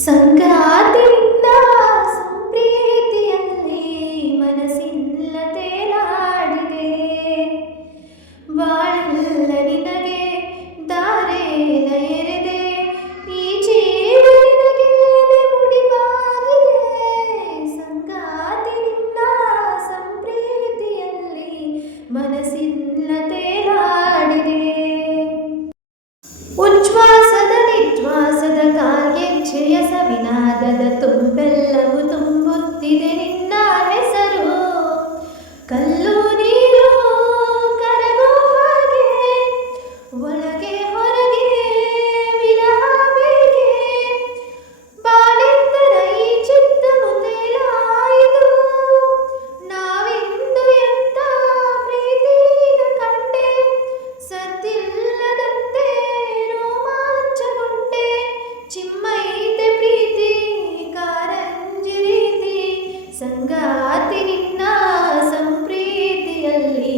ಸಂಗಾತಿನಿಂದ ಸಂಪ್ರೀತಿಯಲ್ಲಿ ಮನಸ್ಸಿಲ್ಲ ತೇಲಾಡಿದೆ. ಬಾಳೆಲ್ಲ ನಿನಗೆ ದಾರೇನ ಎರೆದೆ, ಈ ಜೀವ ನಿನಗೆ ಮುಡಿಪಾಗಿದೆ. ಸಂಗಾತಿನಿಂದ ಸಂಪ್ರೀತಿಯಲ್ಲಿ ಮನಸ್ಸಿಲ್ಲ ತೇಲಾಡಿದೆ. ಉಚ್ಛ್ವಾಸದ ನಿಶ್ವಾಸದ ಕಾಲ್ಗೆಜ್ಜೆಯ ಸವಿನಾದದ ತುಂಬೆಲ್ಲವೂ ತುಂಬುತ್ತಿದೆ ನಿನ್ನ ಹೆಸರು. ಕಲ್ಲು ನೀರು ಕರಗೋ ಹಾಗೆ ಒಳಗೆ ಹೊರಗೆ ವಿರಹ ಬೇಗೆ. ಬಾಳೆಂದರ ಈ ಚಿತ್ತವು ತೇಲಾಯಿತು. ನಾವಿಂದು ಎಂತ ಪ್ರೀತಿನ ಕಂಡೆ, ಸದ್ದಿಲ್ಲದಂತೆ ರೋಮಾಂಚಗೊಂಡೆ. ಚಿಮ್ಮೈತೆ ಪ್ರೀತಿ ಕಾರಂಜಿ ರೀತಿ, ಸಂಗಾತಿ ನಿನ್ನ ಸಂಪ್ರೀತಿಯಲ್ಲಿ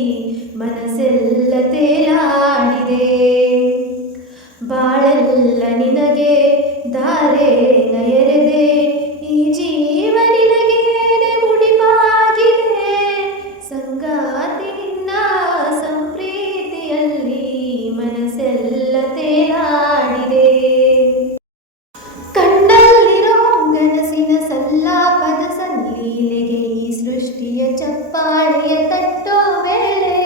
ಮನಸ್ಸೆಲ್ಲ ತೇಲಾಡಿದೆ. ಬಾಳೆಲ್ಲ ನಿನಗೆ ದಾರೇನ ಎರೆದೆ, ಈ ಜೀವ ನಿನಗೆ ಮುಡಿಪಾಗಿದೆ. ಸಂಗಾತಿ ನಿನ್ನ ಸಂಪ್ರೀತಿಯಲ್ಲಿ ಮನಸ್ಸೆಲ್ಲ ತೇಲಾಡಿದೆ. ಕಣ್ಣಲ್ಲಿರೋ ಗನಸಿನ ಸಲ್ಲಾಪದ ಸಲ್ಲೀಲೆಗೆ ಈ ಸೃಷ್ಟಿಯ ಚಪ್ಪಾಳೆಯ ತಟ್ಟೋ ವೇಳೆ.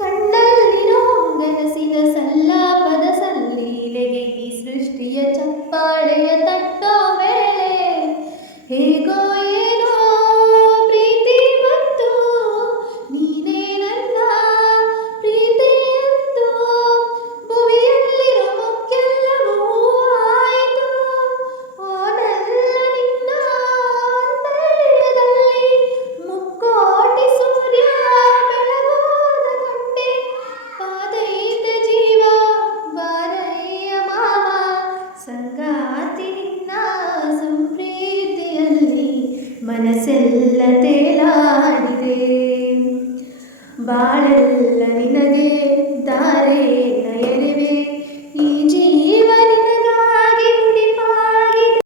ಕಣ್ಣಲ್ಲಿರೋ ಗನಸಿನ ಸಲ್ಲಾಪದ ಸಲ್ಲೀಲೆಗೆ ಈ ಸೃಷ್ಟಿಯ ಚಪ್ಪಾಳೆಯ ತಟ್ಟೋ ವೇಳೆ. ಹೇಗೋ ಏನೋ ಪ್ರೀತಿ ಬಂತು, ನೀನೇ ನನ್ನ ಪ್ರೀತಿಯಂತು. ಭುವಿಯಲ್ಲಿರೋ ಕೆಲವು ಆಯಿತು, ಓನೆಲ್ಲ ನಿನ್ನ ಅಂತರ್ಯದಲ್ಲಿ. ಮುಕ್ಕೋಟಿ ಸೂರ್ಯ ಬೆಳಗೋದ ಕಂಡೆ, ಕಾದೈತೆ ಜೀವ ಬಾರಯ್ಯ ಮಾವ. ಸಂಗಾತಿ ನಿನ್ನ ಸಂಪ್ರೀತಿಯಲ್ಲಿ ಮನಸ್ಸೆಲ್ಲ ತೇಲಾಡಿದೆ. ಬಾಳೆಲ್ಲ ನಿನಗೆ ದಾರೇನ ಎರೆವೆ,